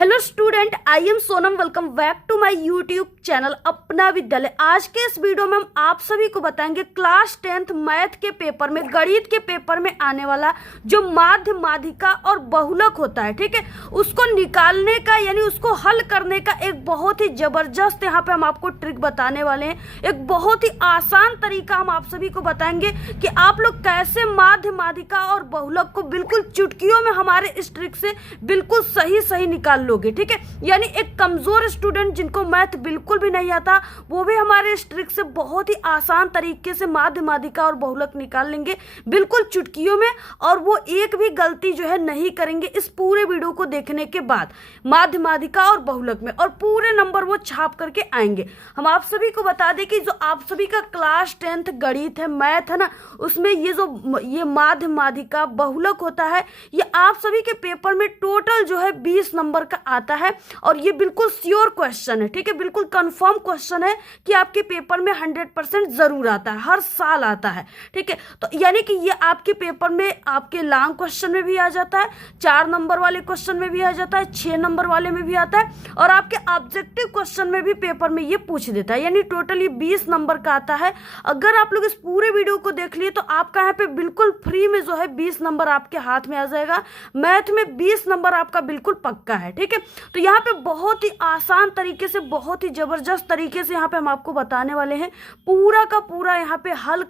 Hello student, I am Sonam. Welcome back to my YouTube channel Apna Vidyalaya. आज के इस video में हम आप सभी को बताएंगे क्लास 10th मैथ के पेपर में, गणित के पेपर में आने वाला जो माध्य, माध्यिका और बहुलक होता है, ठीक है, उसको निकालने का यानी उसको हल करने का एक बहुत ही जबरदस्त यहाँ पे हम आपको ट्रिक बताने वाले हैं। एक बहुत ही आसान तरीका हम आप सभी को बताएंगे कि आप लोग कैसे माध्य, माध्यिका और बहुलक को बिल्कुल चुटकियों में हमारे इस ट्रिक से बिल्कुल सही निकाल लोगे, ठीक है। यानी एक कमजोर स्टूडेंट जिनको मैथ बिल्कुल भी नहीं आता, वो भी हमारे इस ट्रिक से बहुत ही आसान तरीके से माध्य, माध्यिका और बहुलक निकाल लेंगे बिल्कुल चुटकियों में, और वो एक भी गलती जो है नहीं करेंगे इस पूरे वीडियो को देखने के बाद माध्य, माध्यिका और बहुलक में, और पूरे नंबर वो छाप करके आएंगे। हम आप सभी को बता दें कि जो आप सभी का क्लास 10th गणित है, मैथ है ना, उसमें ये माध्य, माध्यिका, बहुलक होता है, ये आप सभी के पेपर में टोटल जो है 20 नंबर का आता है। और ये बिल्कुल श्योर क्वेश्चन है, ठीक है, बिल्कुल कंफर्म क्वेश्चन है कि आपके पेपर में 100% जरूर आता है, हर साल आता है, ठीक है। तो यानी कि ये आपके पेपर में आपके लॉन्ग क्वेश्चन में भी आ जाता है, 4 नंबर वाले क्वेश्चन में भी आ जाता है, 6 नंबर वाले में भी आता है, और आपके ऑब्जेक्टिव क्वेश्चन में भी पेपर में ये पूछ देता है। यानी टोटल ये 20 नंबर का आता है। अगर आप लोग इस पूरे वीडियो को देख लिए तो आपका यहाँ पे बिल्कुल फ्री में जो है 20 नंबर आपके हाथ में आ जाएगा। मैथ में 20 नंबर आपका बिल्कुल पक्का है, ठीक है। तो यहाँ पे बहुत ही आसान तरीके से, बहुत ही जबरदस्त तरीके से यहाँ पे हम आपको बताने वाले हैं, पूरा का पूरा यहाँ पे हल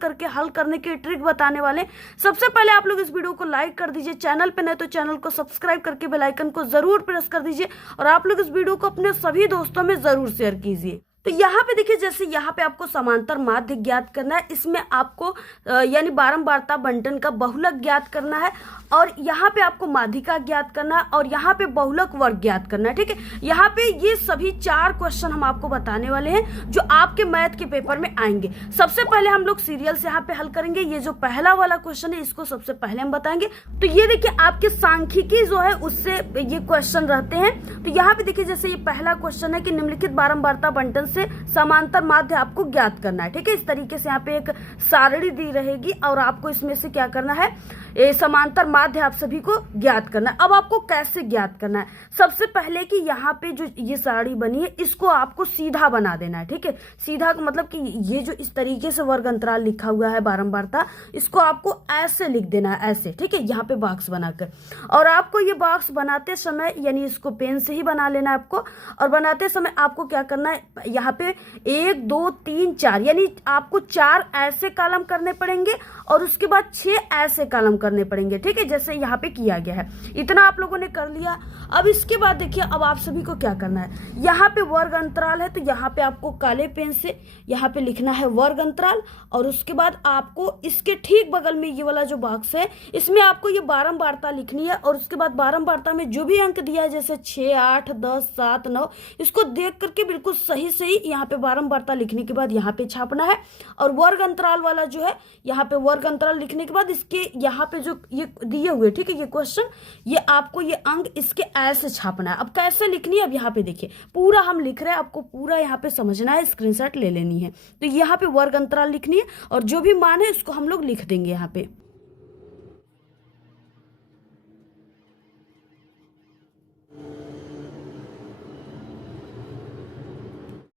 करने की ट्रिक बताने वाले हैं। सबसे पहले आप लोग इस वीडियो को लाइक कर दीजिए, चैनल पे नहीं तो चैनल को सब्सक्राइब करके बेल आइकन को जरूर प्रेस कर दीजिए, और आप लोग इस वीडियो को अपने सभी दोस्तों में जरूर शेयर कीजिए। तो यहाँ पे देखिए, जैसे यहाँ पे आपको समांतर माध्य ज्ञात करना है, इसमें आपको यानी बारंबारता बंटन का बहुलक ज्ञात करना है, और यहाँ पे आपको माध्यिका ज्ञात करना है, और यहाँ पे बहुलक वर्ग ज्ञात करना है, ठीक है। यहाँ पे ये सभी 4 क्वेश्चन हम आपको बताने वाले हैं जो आपके मैथ के पेपर में आएंगे। सबसे पहले हम लोग सीरियल से यहाँ पे हल करेंगे। ये जो पहला वाला क्वेश्चन है इसको सबसे पहले हम बताएंगे। तो ये देखिए आपके सांख्यिकी जो है उससे ये क्वेश्चन रहते हैं। तो यहाँ पे देखिए, जैसे ये पहला क्वेश्चन है कि निम्नलिखित बारंबारता बंटन से समांतर माध्य आपको ज्ञात करना है, ठीक है। इस तरीके से यहाँ पे एक सारणी दी रहेगी, और आपको इसमें से क्या करना है, समांतर माध्य आप सभी को ज्ञात करना है। अब आपको कैसे ज्ञात करना है, सबसे पहले कि यहाँ पे जो ये सारणी बनी है इसको आपको सीधा बना देना है, ठीक है। सीधा का मतलब कि ये जो इस तरीके से वर्ग अंतराल लिखा हुआ है बारंबारता, इसको आपको ऐसे लिख देना है, ऐसे, ठीक है, यहाँ पे बॉक्स बनाकर। और आपको ये बॉक्स बनाते समय यानी इसको पेन से ही बना लेना है आपको, और बनाते समय आपको क्या करना है, यहाँ पे 1 2 3 4 यानी आपको 4 ऐसे कॉलम करने पड़ेंगे, और उसके बाद 6 ऐसे कॉलम करने पड़ेंगे, ठीक है, जैसे यहाँ पे किया गया है। इतना आप लोगों ने कर लिया। अब इसके बाद देखिए, अब आप सभी को क्या करना है, यहाँ पे वर्ग अंतराल है, तो यहाँ पे आपको काले पेन से यहाँ पे लिखना है वर्ग अंतराल, और उसके बाद आपको इसके ठीक बगल में ये वाला जो बॉक्स है इसमें आपको ये बारंबारता लिखनी है, और उसके बाद बारंबारता में जो भी अंक दिया है जैसे 6 8 10 7 9, इसको देख करके बिल्कुल सही यहाँ पे बारंबारता लिखने के बाद यहाँ पे छापना है। और वर्ग अंतराल वाला जो है, यहाँ पे वर्ग अंतराल लिखने के बाद इसके यहाँ पे जो ये दिए हुए, ठीक है, ये क्वेश्चन, ये आपको ये अंक इसके ऐसे छापना है। अब कैसे लिखनी है, अब यहाँ पे देखिए पूरा हम लिख रहे हैं, आपको पूरा यहाँ पे समझना है, स्क्रीनशॉट ले लेनी है। तो यहाँ पे वर्ग अंतराल लिखनी है, और जो भी मान है उसको हम लोग लिख देंगे यहाँ पे।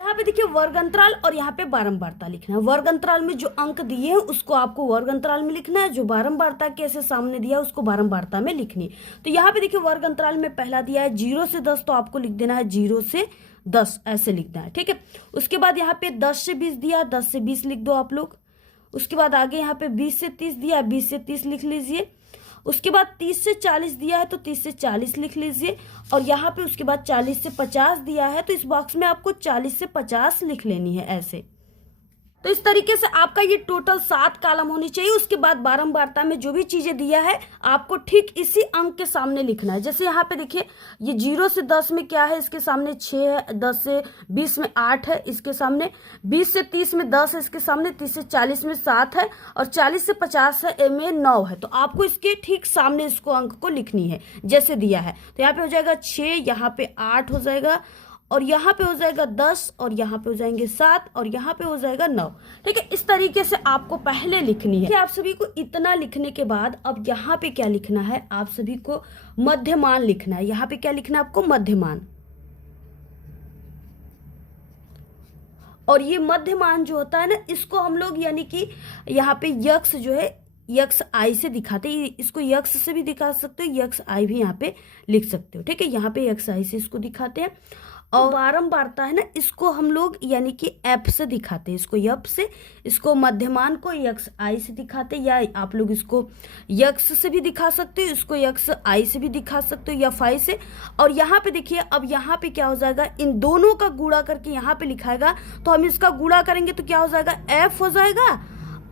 यहाँ पे देखिए वर्ग अंतराल, और यहाँ पे बारंबारता लिखना है। वर्ग अंतराल में जो अंक दिए हैं उसको आपको वर्ग अंतराल में लिखना है, जो बारंबारता के ऐसे सामने दिया है उसको बारंबारता में लिखनी है। तो यहाँ पे देखिए वर्ग अंतराल में पहला दिया है 0 से 10, तो आपको लिख देना है 0 से 10, ऐसे लिखना है, ठीक है। उसके बाद यहाँ पे 10 से 20 दिया, 10 से 20 लिख दो आप लोग। उसके बाद आगे यहाँ पे 20 से 30 दिया, 20 से 30 लिख लीजिए। उसके बाद 30 से 40 दिया है तो 30 से 40 लिख लीजिए, और यहाँ पे उसके बाद 40 से 50 दिया है तो इस बॉक्स में आपको 40 से 50 लिख लेनी है, ऐसे। तो इस तरीके से आपका ये टोटल 7 कॉलम होनी चाहिए। उसके बाद बारंबारता में जो भी चीजें दिया है आपको ठीक इसी अंक के सामने लिखना है। जैसे यहाँ पे देखिए, ये 0 से 10 में क्या है, इसके सामने 6 है, 10 से 20 में 8 है, इसके सामने 20 से 30 में 10 है, इसके सामने 30 से 40 में 7 है, और 40 से 50 है में 9 है। तो आपको इसके ठीक सामने इसको अंक को लिखनी है जैसे दिया है। तो यहाँ पे हो जाएगा 6, यहाँ पे 8 हो जाएगा, और यहाँ पे हो जाएगा 10 और यहाँ पे हो जाएंगे 7 और यहाँ पे हो जाएगा 9। ठीक है, इस तरीके से आपको पहले लिखनी है। आप सभी को इतना लिखने के बाद अब यहाँ पे क्या लिखना है, आप सभी को मध्यमान लिखना है। यहाँ पे क्या लिखना है आपको, मध्यमान। और ये मध्यमान जो होता है ना, इसको हम लोग यानी कि यहाँ पे यक्स जो है यक्स आई से दिखाते हैं। इसको यक्स से भी दिखा सकते हो, यक्स आई भी यहाँ पे लिख सकते हो। ठीक है, यहाँ पे यक्स आई से इसको दिखाते हैं। और बारंबारता है ना, इसको हम लोग यानी कि एफ से दिखाते हैं, इसको एफ से। इसको मध्यमान को यक्स आई से दिखाते हैं, या आप लोग इसको यक्स से भी दिखा सकते हो, इसको यक्स आई से भी दिखा सकते हो, या फाई से। और यहाँ पे देखिए, अब यहाँ पे क्या हो जाएगा, इन दोनों का गुणा करके यहाँ पे लिखाएगा, तो हम इसका गुणा करेंगे तो क्या हो जाएगा, एफ हो जाएगा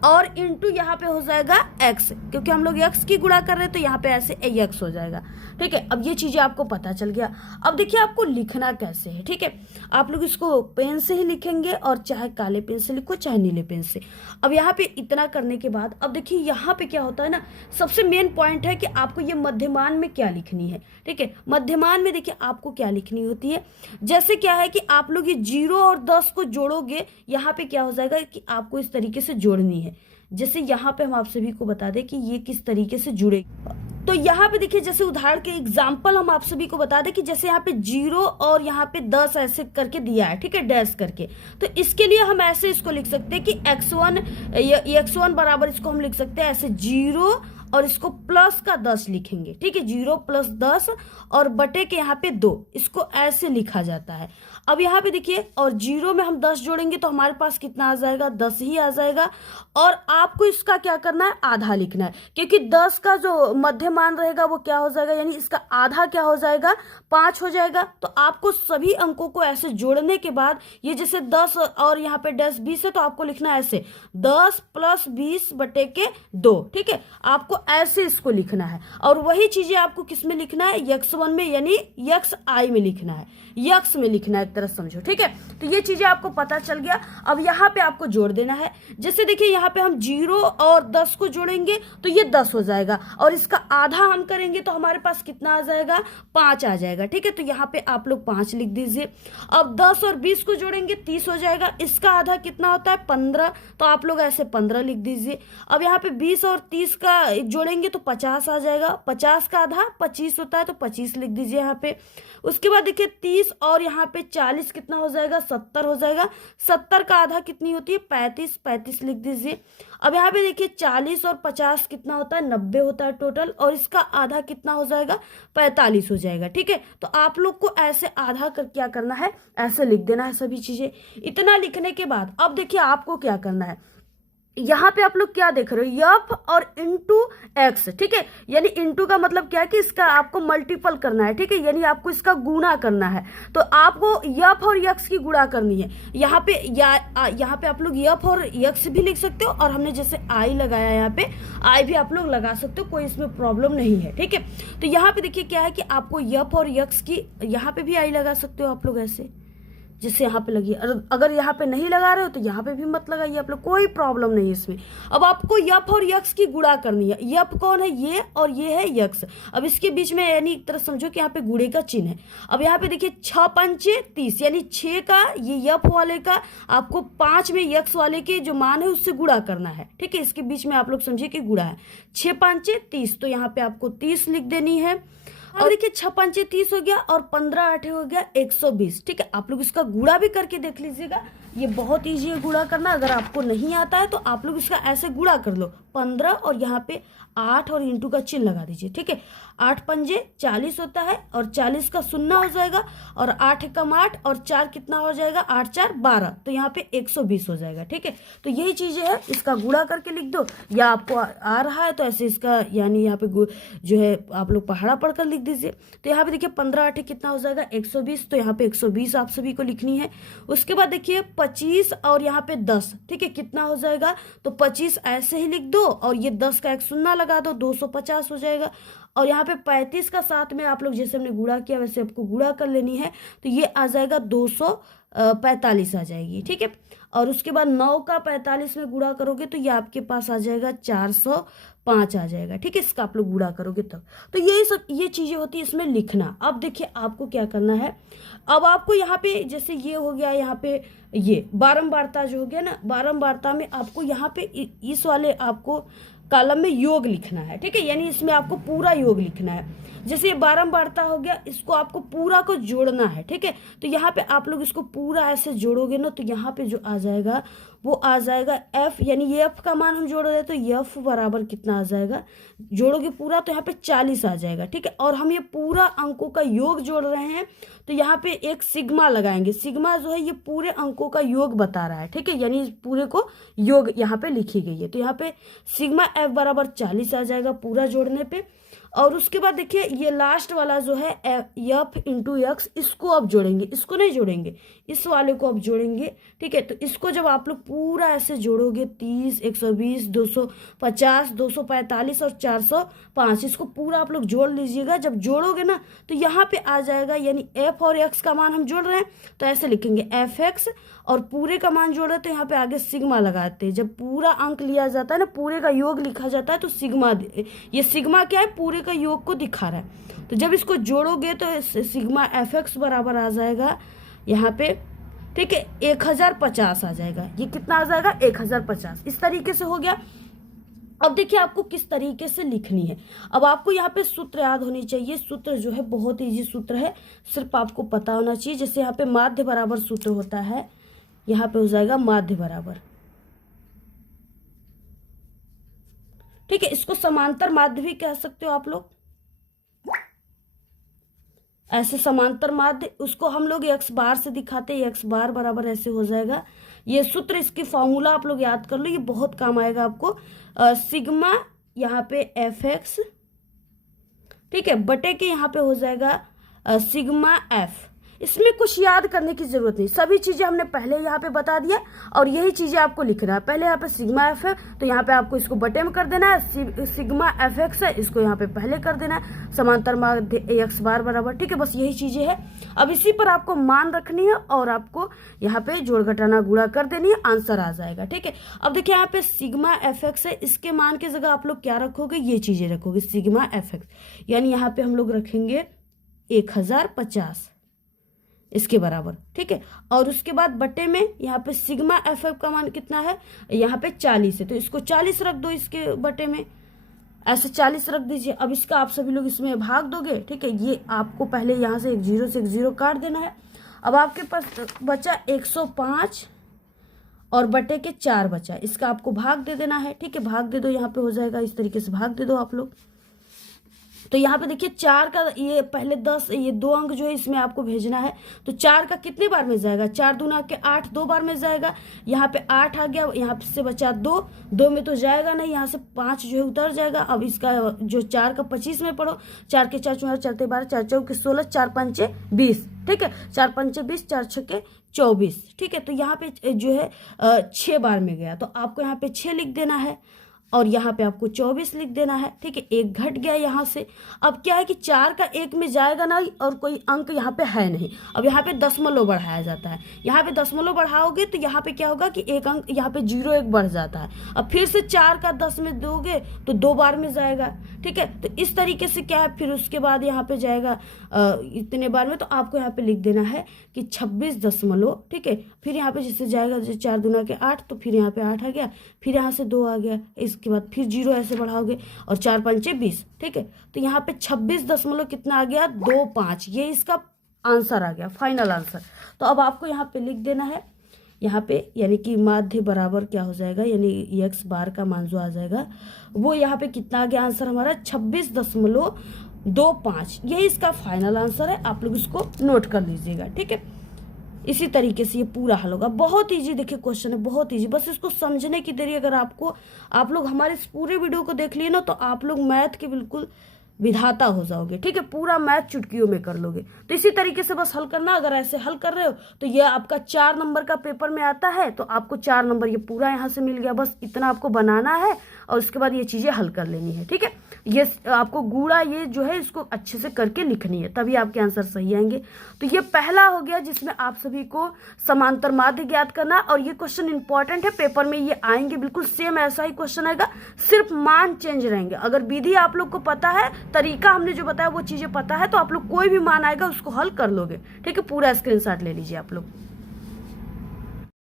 और इंटू यहाँ पे हो जाएगा एक्स, क्योंकि हम लोग एक्स की गुणा कर रहे हैं तो यहाँ पे ऐसे एक्स हो जाएगा। ठीक है, अब ये चीजें आपको पता चल गया। अब देखिए आपको लिखना कैसे है। ठीक है, आप लोग इसको पेन से ही लिखेंगे, और चाहे काले पेन से लिखो चाहे नीले पेन से। अब यहाँ पे इतना करने के बाद अब देखिए यहाँ पे क्या होता है ना, सबसे मेन पॉइंट है कि आपको ये मध्यमान में क्या लिखनी है। ठीक है, मध्यमान में देखिए आपको क्या लिखनी होती है, जैसे क्या है कि आप लोग ये 0 और 10 को जोड़ोगे, यहाँ पे क्या हो जाएगा कि आपको इस तरीके से जोड़नी है। जैसे यहाँ पे हम आप सभी को बता दें कि ये किस तरीके से जुड़े। तो यहाँ पे देखिए, जैसे उदाहरण के एग्जाम्पल हम आप सभी को बता दें कि जैसे यहाँ पे 0 और यहाँ पे 10 ऐसे करके दिया है। ठीक है, डैश करके। तो इसके लिए हम ऐसे इसको लिख सकते हैं कि x1 बराबर इसको हम लिख सकते हैं ऐसे 0 और इसको प्लस का 10 लिखेंगे। ठीक है, 0 प्लस 10 और बटे के यहाँ पे 2, इसको ऐसे लिखा जाता है। अब यहाँ पे देखिए, और 0 में हम 10 जोड़ेंगे तो हमारे पास कितना आ जाएगा, 10 ही आ जाएगा। और आपको इसका क्या करना है, आधा लिखना है, क्योंकि 10 का जो मध्यमान रहेगा वो क्या हो जाएगा, यानी इसका आधा क्या हो जाएगा, 5 हो जाएगा। तो आपको सभी अंकों को ऐसे जोड़ने के बाद, ये जैसे 10 और यहाँ पे 20 है, तो आपको लिखना है ऐसे 10 प्लस 20 बटे के 2। ठीक है, आपको ऐसे इसको लिखना है। और वही चीजें आपको किस में लिखना है, x1 में, यानी यक्स आई में लिखना है, यक्स में लिखना है, एक तरह समझो। ठीक है, तो ये चीजें आपको पता चल गया। अब यहाँ पे आपको जोड़ देना है। जैसे देखिए यहाँ पे हम 0 और 10 को जोड़ेंगे तो ये 10 हो जाएगा, और इसका आधा हम करेंगे तो हमारे पास कितना आ जाएगा, 5 आ जाएगा। ठीक है, तो यहाँ पे आप लोग 5 लिख दीजिए। अब 10 और 20 को जोड़ेंगे 30 हो जाएगा, इसका आधा कितना होता है, 15, तो आप लोग ऐसे 15 लिख दीजिए। अब यहाँ पे 20 और 30 का जोड़ेंगे तो 50 आ जाएगा, 50 का आधा 25 होता है, तो 25 लिख दीजिए यहाँ पे। उसके बाद देखिए 30 और यहाँ पे 40 कितना हो जाएगा, 70 हो जाएगा। 70 का आधा कितनी होती है, 35, 35 लिख दीजिए। अब यहाँ पे देखिए 40 और 50 कितना होता है, 90 होता है टोटल, और इसका आधा कितना हो जाएगा, 45 हो जाएगा। ठीक है, तो आप लोग को ऐसे आधा कर क्या करना है, ऐसे लिख देना है सभी चीजें। इतना लिखने के बाद अब देखिए आपको क्या करना है, यहाँ पे आप लोग क्या देख रहे हो, यफ और इंटू एक्स। ठीक है, यानी इंटू का मतलब क्या है कि इसका आपको मल्टीपल करना है। ठीक है, यानी आपको इसका गुणा करना है, तो आपको यफ और यक्स की गुणा करनी है। यहाँ पे यहाँ पे आप लोग यफ और यक्स भी लिख सकते हो, और हमने जैसे आई लगाया यहाँ पे आई भी आप लोग लगा सकते हो, कोई इसमें प्रॉब्लम नहीं है। ठीक है, तो यहाँ पे देखिए क्या है कि आपको यफ और यक्स की, यहाँ पे भी आई लगा सकते हो आप लोग ऐसे, जिससे यहाँ पे लगी। अगर यहाँ पे नहीं लगा रहे हो तो यहाँ पे भी मत लगाइए आप लोग, कोई प्रॉब्लम नहीं इसमें। अब आपको यफ और यक्स की गुणा करनी है। यफ कौन है, ये, और ये है यक्स। अब इसके बीच में यानी एक तरह समझो कि यहाँ पे गुणे का चिन्ह है। अब यहाँ पे देखिए 6 पंचे 30, यानी 6 का ये यफ वाले का आपको 5 में यक्स वाले के जो मान है उससे गुणा करना है। ठीक है, इसके बीच में आप लोग समझिए कि गुणा है। 6 पंचे 30, तो यहाँ पे आपको 30 लिख देनी है। और देखिए 6 पंचे 30 हो गया, और 15 8 हो गया 120। ठीक है, आप लोग इसका गुणा भी करके देख लीजिएगा, ये बहुत ईजी है गुणा करना। अगर आपको नहीं आता है तो आप लोग इसका ऐसे गुणा कर लो, 15 और यहाँ पे 8 और इंटू का चिन्ह लगा दीजिए। ठीक है, 8 पंजे 40 होता है, और 40 का 0 हो जाएगा, और 8 कम 8 और 4 कितना हो जाएगा, 8 4 12, तो यहाँ पे 120 हो जाएगा। ठीक है, तो यही चीजें है, इसका गुणा करके लिख दो, या आपको आ रहा है तो ऐसे इसका यानी यहाँ पे जो है आप लोग पहाड़ा पढ़कर लिख दीजिए। तो यहाँ पे देखिए 15 8 कितना हो जाएगा, 120, तो यहाँ पे 120 आप सभी को लिखनी है। उसके बाद देखिए 25 और यहाँ पे 10। ठीक है, कितना हो जाएगा, तो 25 ऐसे ही लिख दो, और ये 10 का एक 0 लगा दो, 250 हो जाएगा। और यहाँ पे 35 का साथ में आप लोग जैसे हमने गुणा किया वैसे आपको गुणा कर लेनी है, तो ये आ जाएगा 245 आ जाएगी, ठीक है। और उसके बाद 9 का 45 में गुणा करोगे तो ये आपके पास आ जाएगा 405 आ जाएगा, ठीक है। इसका आप लोग गुणा करोगे तब, तो यही सब ये चीजें होती है इसमें लिखना। अब देखिए आपको क्या करना है, अब आपको यहाँ पे जैसे ये हो गया, यहाँ पे ये बारंबारता जो हो गया ना, बारंबारता में आपको यहाँ पे इस वाले आपको कॉलम में योग लिखना है, ठीक है। यानी इसमें आपको पूरा योग लिखना है। जैसे ये बारंबारता हो गया, इसको आपको पूरा को जोड़ना है, ठीक है। तो यहाँ पे आप लोग इसको पूरा ऐसे जोड़ोगे ना, तो यहाँ पे जो आ जाएगा वो आ जाएगा एफ, यानी ये एफ का मान हम जोड़ रहे हैं तो एफ बराबर कितना आ जाएगा, जोड़ोगे पूरा तो यहाँ पे 40 आ जाएगा, ठीक है। और हम ये पूरा अंकों का योग जोड़ रहे हैं तो यहाँ पे एक सिग्मा लगाएंगे। सिग्मा जो है ये पूरे अंकों का योग बता रहा है, ठीक है, यानी इस पूरे को योग यहाँ पे लिखी गई है। तो यहाँ पे सिग्मा एफ बराबर 40 आ जाएगा पूरा जोड़ने पे। और उसके बाद देखिए ये लास्ट वाला जो है एफ इंटू एक्स, इसको अब जोड़ेंगे, इसको नहीं जोड़ेंगे, इस वाले को अब जोड़ेंगे, ठीक है। तो इसको जब आप लोग पूरा ऐसे जोड़ोगे 30, 120, 250, 245 और 405, इसको पूरा आप लोग जोड़ लीजिएगा। जब जोड़ोगे ना तो यहाँ पे आ जाएगा, यानी एफ और एक्स का मान हम जोड़ रहे हैं तो ऐसे लिखेंगे एफ एक्स, और पूरे का मान जोड़ रहे हैं तो यहाँ पे आगे सिग्मा लगाते हैं। जब पूरा अंक लिया जाता है ना, पूरे का योग लिखा जाता है तो सिग्मा, ये सिग्मा क्या है, पूरे का योग को दिखा रहा है। तो जब इसको जोड़ोगे तो सिग्मा एफ एक्स बराबर आ जाएगा यहाँ पे, ठीक है, 1050 आ जाएगा। ये कितना आ जाएगा, 1050। इस तरीके से हो गया। अब देखिए आपको किस तरीके से लिखनी है। अब आपको यहाँ पे सूत्र याद होनी चाहिए। सूत्र जो है बहुत इजी सूत्र है, सिर्फ आपको पता होना चाहिए। जैसे यहाँ पे माध्य बराबर सूत्र होता है, यहाँ पे हो जाएगा माध्य बराबर, ठीक है। इसको समांतर माध्य भी कह सकते हो आप लोग, ऐसे समांतर माध्य, उसको हम लोग एक्स बार से दिखाते हैं। एक्स बार बराबर ऐसे हो जाएगा। ये सूत्र, इसकी फॉर्मूला आप लोग याद कर लो, ये बहुत काम आएगा आपको। सिग्मा यहाँ पे एफ एक्स, ठीक है, बटे के यहाँ पे हो जाएगा सिग्मा एफ। इसमें कुछ याद करने की जरूरत नहीं, सभी चीजें हमने पहले यहाँ पे बता दिया और यही चीजें आपको लिखना है। पहले यहाँ पे सिग्मा एफ है तो यहाँ पे आपको इसको बटे में कर देना है। सिग्मा एफ एक्स है, इसको यहाँ पे पहले कर देना है, समांतर माध्य एक्स बार बराबर, ठीक है। बस यही चीजें है। अब इसी पर आपको मान रखनी है और आपको यहाँ पे जोड़ घटाना गुणा कर देनी है, आंसर आ जाएगा, ठीक है। अब देखिए यहाँ पे सिग्मा एफ एक्स है, इसके मान की जगह आप लोग क्या रखोगे, ये चीजें रखोगे, सिग्मा एफ एक्स, यानी यहाँ पे हम लोग रखेंगे 1050 इसके बराबर, ठीक है। और उसके बाद बटे में यहाँ पे सिग्मा एफ एफ का मान कितना है, यहाँ पे 40 है, तो इसको 40 रख दो इसके बटे में, ऐसे 40 रख दीजिए। अब इसका आप सभी लोग इसमें भाग दोगे, ठीक है। ये आपको पहले यहाँ से एक जीरो काट देना है। अब आपके पास बचा 105 और बटे के 4 बचा, इसका आपको भाग दे देना है, ठीक है। भाग दे दो, यहाँ पे हो जाएगा इस तरीके से, भाग दे दो आप लोग। तो यहाँ पे देखिए 4 का ये पहले 10, ये 2 अंक जो है इसमें आपको भेजना है। तो 4 का कितने बार में जाएगा, 4 दूना के 8, 2 बार में जाएगा। यहाँ पे 8 आ गया, यहाँ से बचा 2 में तो जाएगा नहीं, यहाँ से 5 जो है उतर जाएगा। अब इसका जो 4 का 25 में पढ़ो, 4 के 4 4 चलते 12, 4 चौके 16, 4 पंचे 20, ठीक है, 4 पंचे 20, 4 छक्के 24, ठीक है। तो यहाँ पे जो है 6 बार में गया, तो आपको यहाँ पे 6 लिख देना है और यहाँ पे आपको 24 लिख देना है, ठीक है। 1 घट गया यहाँ से। अब क्या है कि 4 का 1 में जाएगा नहीं और कोई अंक यहाँ पे है नहीं। अब यहाँ पे दशमलव बढ़ाया जाता है, यहाँ पे दशमलव बढ़ाओगे तो यहाँ पे क्या होगा कि 1 अंक यहाँ पे 0 1 बढ़ जाता है। अब फिर से 4 का 10 में दोगे तो 2 बार में जाएगा, ठीक है। तो इस तरीके से क्या है, फिर उसके बाद यहाँ पे जाएगा इतने बार में, तो आपको यहाँ पे लिख देना है कि 26 दशमलव, ठीक है। फिर यहाँ पे जैसे जाएगा, जैसे 4 दूना के 8, तो फिर यहाँ पे 8 आ गया, फिर यहाँ से 2 आ गया, इसके बाद फिर 0 ऐसे बढ़ाओगे और 4 पंचे 20, ठीक है। तो यहाँ पे 26 दशमलव कितना आ गया, 25, ये इसका आंसर आ गया, फाइनल आंसर। तो अब आपको यहाँ पे लिख देना है यहाँ पे, यानी कि माध्य बराबर क्या हो जाएगा, यानी एक्स बार का मान जो आ जाएगा वो यहाँ पे कितना आ गया आंसर हमारा, 26.25, यही इसका फाइनल आंसर है। आप लोग इसको नोट कर लीजिएगा, ठीक है। इसी तरीके से ये पूरा हल होगा। बहुत इजी देखिए क्वेश्चन है, बहुत इजी, बस इसको समझने की देरी। अगर आप लोग हमारे इस पूरे वीडियो को देख लिए ना, तो आप लोग मैथ के बिल्कुल विधाता हो जाओगे। ठीक है, पूरा मैथ चुटकियों में कर लोगे। तो इसी तरीके से बस हल करना। अगर ऐसे हल कर रहे हो तो ये आपका 4 नंबर का पेपर में आता है, तो आपको 4 नंबर ये पूरा यहाँ से मिल गया। बस इतना आपको बनाना है और उसके बाद ये चीजें हल कर लेनी है। ठीक है, ये आपको गूढ़ा ये जो है इसको अच्छे से करके लिखनी है, तभी आपके आंसर सही आएंगे। तो ये पहला हो गया जिसमें आप सभी को समांतर माध्य ज्ञात करना। और ये क्वेश्चन इंपॉर्टेंट है, पेपर में ये आएंगे, बिल्कुल सेम ऐसा ही क्वेश्चन आएगा, सिर्फ मान चेंज रहेंगे। अगर विधि आप लोग को पता है, तरीका हमने जो बताया वो चीजें पता है, तो आप लोग कोई भी मान आएगा उसको हल कर लोगे। ठीक है, पूरा स्क्रीनशॉट ले लीजिए आप लोग।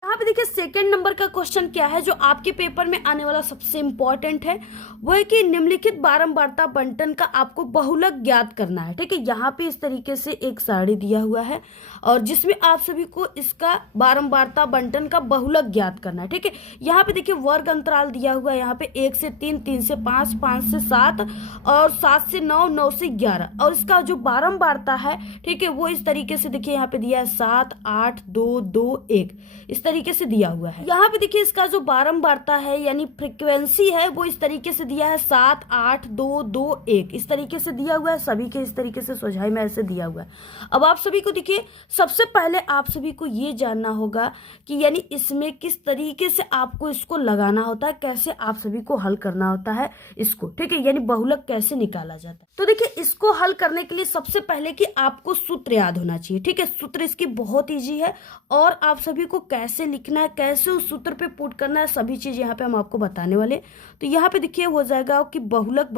यहाँ पे देखिए सेकंड नंबर का क्वेश्चन क्या है जो आपके पेपर में आने वाला सबसे इंपॉर्टेंट है, वो है कि निम्नलिखित बारंबारता बंटन का आपको बहुलक ज्ञात करना है। ठीक है, यहाँ पे इस तरीके से एक सारणी दिया हुआ है और जिसमें आप सभी को इसका बारंबारता बंटन का बहुलक ज्ञात करना है। ठीक है, यहाँ पे देखिए वर्ग अंतराल दिया हुआ है, यहाँ पे 1 से 3, 3 से 5, 5 से 7 और 7 से 9, 9 से 11। और इसका जो बारंबारता है, ठीक है, वो इस तरीके से देखिए यहाँ पे दिया है 7, 8, 2, 2, 1, इस तरीके से दिया हुआ है। यहाँ पे देखिए इसका जो बारंबारता है यानी फ्रीक्वेंसी है वो इस तरीके से दिया है 7, 8, 2, 2, 1, इस तरीके से दिया हुआ है। सभी के इस तरीके से सुझाई में ऐसे दिया हुआ है। अब आप सभी को देखिए सबसे पहले आप सभी को ये जानना होगा कि यानी इसमें किस तरीके से आपको इसको लगाना होता है, कैसे आप सभी को हल करना होता है इसको। ठीक है, यानी बहुलक कैसे निकाला जाता है। तो देखिए इसको हल करने के लिए सबसे पहले कि आपको सूत्र याद होना चाहिए। ठीक है, सूत्र इसकी बहुत ईजी है और आप सभी को कैसे लिखना है, कैसे उस सूत्र पे पुट करना है, सभी चीज यहाँ पे हम आपको बताने वाले। तो यहाँ पे देखिए हो जाएगा कि बहुलक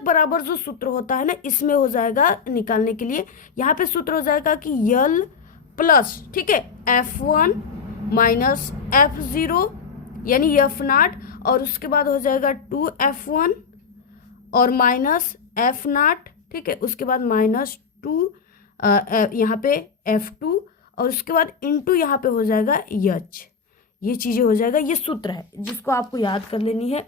बराबर जो सूत्र होता है ना, इसमें हो जाएगा निकालने के लिए, यहाँ पे सूत्र हो जाएगा कि यल प्लस, ठीक है, F1 माइनस F0 यानी F0 और उसके बाद हो जाएगा 2F1 और माइनस F0। ठीक है, उसके बाद माइनस 2 यहाँ पे F2 और उसके बाद इनटू यहाँ पे हो जाएगा H। ये चीजें हो जाएगा, ये सूत्र है जिसको आपको याद कर लेनी है।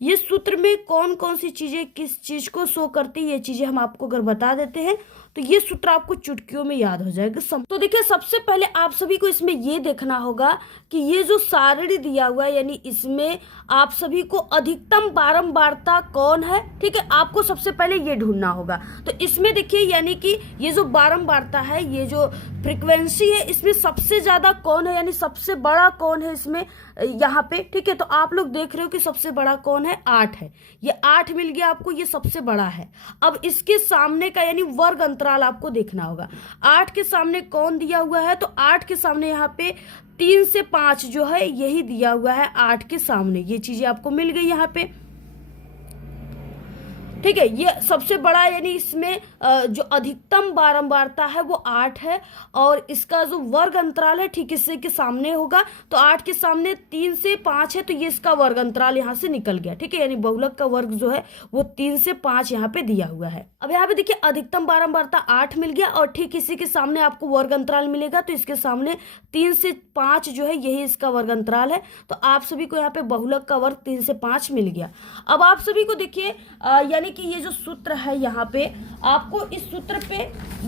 ये सूत्र में कौन कौन सी चीजें किस चीज को शो करती है, ये चीजें हम आपको अगर बता देते हैं तो ये सूत्र आपको चुटकियों में याद हो जाएगा। तो देखिए सबसे पहले आप सभी को इसमें ये देखना होगा कि ये जो सारणी दिया हुआ है यानी इसमें आप सभी को अधिकतम बारंबारता कौन है। ठीक है, आपको सबसे पहले ये ढूंढना होगा। तो इसमें देखिए यानी कि ये जो बारंबारता है, ये जो फ्रीक्वेंसी है, इसमें सबसे ज्यादा कौन है यानी सबसे बड़ा कौन है इसमें यहाँ पे। ठीक है, तो आप लोग देख रहे हो कि सबसे बड़ा कौन है, 8 है। ये 8 मिल गया आपको, ये सबसे बड़ा है। अब इसके सामने का यानी वर्ग अंतराल आपको देखना होगा। 8 के सामने कौन दिया हुआ है, तो 8 के सामने यहाँ पे 3 से 5 जो है यही दिया हुआ है 8 के सामने। ये चीजें आपको मिल गई यहाँ पे। ठीक है, ये सबसे बड़ा यानी इसमें जो अधिकतम बारंबारता है वो 8 है और इसका जो वर्ग अंतराल है ठीक इससे के सामने होगा। तो 8 के सामने 3 से 5 है तो ये इसका वर्ग अंतराल यहाँ से निकल गया। ठीक है, यानी बहुलक का वर्ग जो है वो 3 से 5 यहाँ पे दिया हुआ है। अब यहाँ पे देखिए अधिकतम बारंबारता 8 मिल गया और ठीक इसी के सामने आपको वर्ग अंतराल मिलेगा, तो इसके सामने 3 से 5 जो है यही इसका वर्ग अंतराल है। तो आप सभी को यहाँ पे बहुलक का वर्ग 3 से 5 मिल गया। अब आप सभी को देखिए यानी कि ये जो सूत्र है यहाँ पे आपको इस सूत्र पे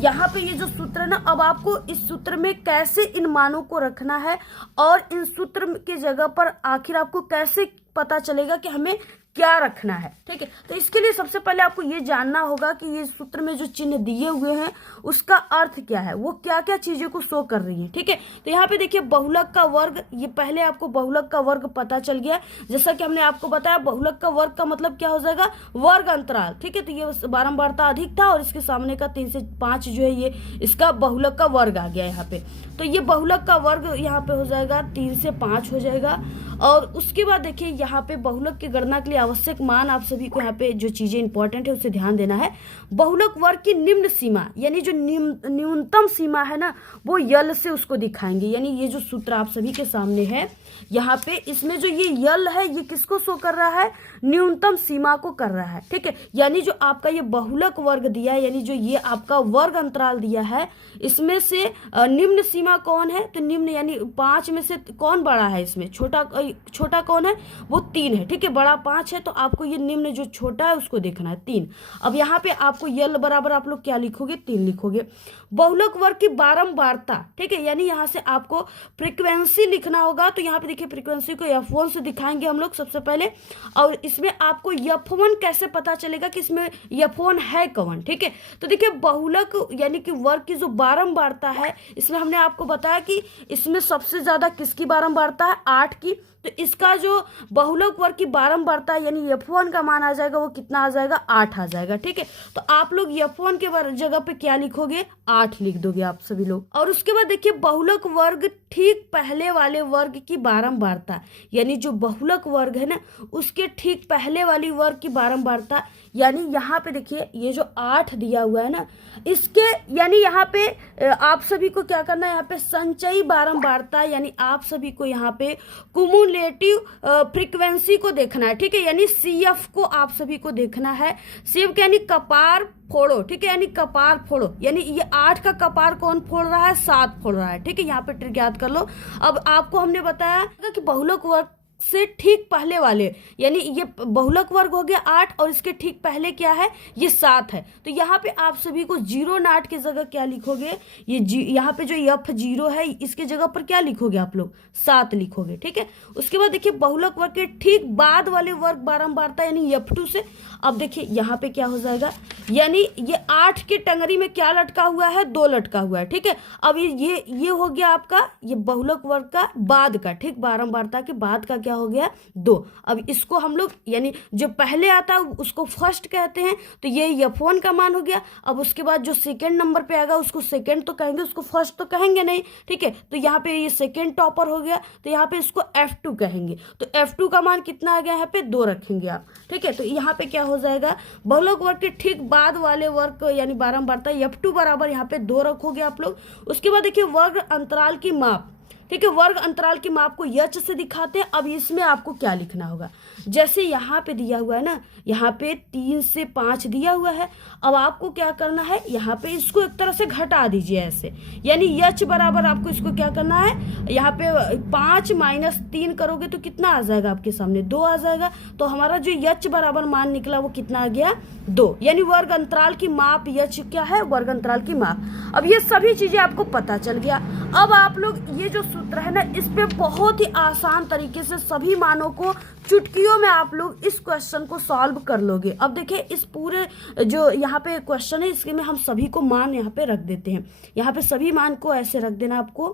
यहाँ पे ये जो सूत्र है ना, अब आपको इस सूत्र में कैसे इन मानों को रखना है और इन सूत्र के जगह पर आखिर आपको कैसे पता चलेगा कि हमें क्या रखना है। ठीक है, तो इसके लिए सबसे पहले आपको ये जानना होगा कि ये सूत्र में जो चिन्ह दिए हुए हैं उसका अर्थ क्या है, वो क्या क्या चीजों को शो कर रही है। ठीक है, तो यहाँ पे देखिए बहुलक का वर्ग, ये पहले आपको बहुलक का वर्ग पता चल गया। जैसा कि हमने आपको बताया बहुलक का वर्ग का मतलब क्या हो जाएगा, वर्ग अंतराल। ठीक है, तो ये बारंबारता अधिक था और इसके सामने का 3 से 5 जो है ये इसका बहुलक का वर्ग आ गया यहाँ पे। तो ये बहुलक का वर्ग यहाँ पे हो जाएगा 3 से 5 हो जाएगा। और उसके बाद देखिए यहाँ पे बहुलक की गणना के लिए आवश्यक मान आप सभी को यहाँ पे जो चीजें इंपॉर्टेंट है उसे ध्यान देना है। बहुलक वर्ग की निम्न सीमा यानी जो न्यूनतम सीमा है ना वो यल से उसको दिखाएंगे। यानी ये जो सूत्र आप सभी के सामने है यहाँ पे, इसमें जो ये यल है ये किसको शो कर रहा है, न्यूनतम सीमा को कर रहा है। ठीक है, यानी जो आपका ये बहुलक वर्ग दिया है यानी जो ये आपका वर्ग अंतराल दिया है इसमें से निम्न सीमा कौन है, तो निम्न यानी 5 में से कौन बड़ा है, इसमें छोटा कौन है, वो 3 है। ठीक है, बड़ा 5 5 है तो आपको ये निम्न जो छोटा है उसको देखना है 3। अब यहाँ पे आपको यल बराबर आप लोग क्या लिखोगे, 3 लिखोगे। बहुलक वर्ग की बारंबारता, ठीक है, यानी यहाँ से आपको फ्रीक्वेंसी लिखना होगा। तो यहाँ पे देखिए फ्रीक्वेंसी को F1 से दिखाएंगे हम लोग सबसे पहले, और इसमें आपको F1 कैसे पता चलेगा कि इसमें F1 है कौन, ठीक है। तो देखिए बहुलक यानी कि वर्ग की जो बारंबारता है, इसमें हमने आपको बताया कि इसमें सबसे ज्यादा किसकी बारंबारता है, 8 की। तो इसका जो बहुलक वर्ग की बारंबारता यानी F1 का मान आ जाएगा, वो कितना आ जाएगा, 8 आ जाएगा, ठीक है। तो आप लोग F1 के जगह पे क्या लिखोगे, 8 लिख दोगे आप सभी लोग। और उसके बाद देखिए बहुलक वर्ग ठीक पहले वाले वर्ग की बारंबारता, यानी जो बहुलक वर्ग है ना उसके ठीक पहले वाली वर्ग की बारंबारता, यानी यहाँ पे देखिए ये जो 8 दिया हुआ है ना, इसके यानी यहाँ पे आप सभी को क्या करना है, यहाँ पे संचयी बारंबारता यानी आप सभी को यहाँ पे कुमुलेटिव फ्रीक्वेंसी को देखना है, ठीक है, यानी CF को आप सभी को देखना है। CF यानी कपार फोड़ो, ठीक है, यानी कपार फोड़ो, यानी ये 8 का कपार कौन फोड़ रहा है, 7 फोड़ रहा है, ठीक है। यहाँ पे ट्रिक याद कर लो। अब आपको हमने बताया कि बहुलक वर्ग से ठीक पहले वाले, यानी ये बहुलक वर्ग हो गया 8 और इसके ठीक पहले क्या है, ये 7 है। तो यहाँ पे आप सभी को 0 की जगह क्या लिखोगे, ये यहाँ पे जो F0 है इसके जगह पर क्या लिखोगे आप लोग, 7 लिखोगे, ठीक है। उसके बाद देखिए बहुलक वर्ग के ठीक बाद वाले वर्ग बारंबारता यानी F2 से। अब देखिए यहाँ पे क्या हो जाएगा, यानी ये 8 के टंगरी में क्या लटका हुआ है, 2 लटका हुआ है, ठीक है। अब ये हो गया आपका ये बहुलक वर्ग का बाद का, ठीक, बारंबारता के बाद का क्या हो गया, 2। अब इसको हम लोग यानी जो पहले आता है उसको फर्स्ट कहते हैं, तो ये F1 का मान हो गया। अब उसके बाद जो सेकंड नंबर पे आएगा उसको सेकंड तो कहेंगे, उसको फर्स्ट तो कहेंगे नहीं, ठीक है। तो यहाँ पे ये सेकंड टॉपर हो गया, तो यहाँ पे इसको F2 कहेंगे। तो F2 का मान कितना आ गया, यहाँ पे 2 रखेंगे आप, ठीक है। तो यहाँ पे क्या हो जाएगा, बहुलक वर्ग के ठीक बाद वाले वर्ग को यानी बारंबारता F2 बराबर यहाँ पे 2 रखोगे आप लोग। उसके बाद देखिए वर्ग अंतराल की माप, ठीक है, वर्ग अंतराल की माप को यच से दिखाते हैं। अब इसमें आपको क्या लिखना होगा, जैसे यहाँ पे दिया हुआ है ना, यहाँ पे 3 से 5 दिया हुआ है। अब आपको क्या करना है, यहाँ पे इसको एक तरह से घटा दीजिए ऐसे, यानी यच बराबर आपको इसको क्या करना है, यहाँ पे 5 - 3 करोगे तो कितना आ जाएगा आपके सामने, 2 आ जाएगा। तो हमारा जो यच बराबर मान निकला वो कितना आ गया, 2, यानी वर्ग अंतराल की माप यच क्या है, वर्ग अंतराल की माप। अब ये सभी चीजें आपको पता चल गया। अब आप लोग ये जो सूत्र है ना, इस पे बहुत ही आसान तरीके से सभी मानों को चुटकियों में आप लोग इस क्वेश्चन को सॉल्व कर लोगे। अब देखिए इस पूरे जो यहाँ पे क्वेश्चन है इसके में हम सभी को मान यहाँ पे रख देते हैं, यहाँ पे सभी मान को ऐसे रख देना आपको।